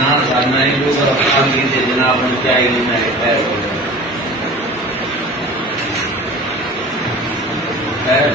ना सर मैंने जो रफ्तार की थी जनाब उनकी आई मैं खैर हो गया खैर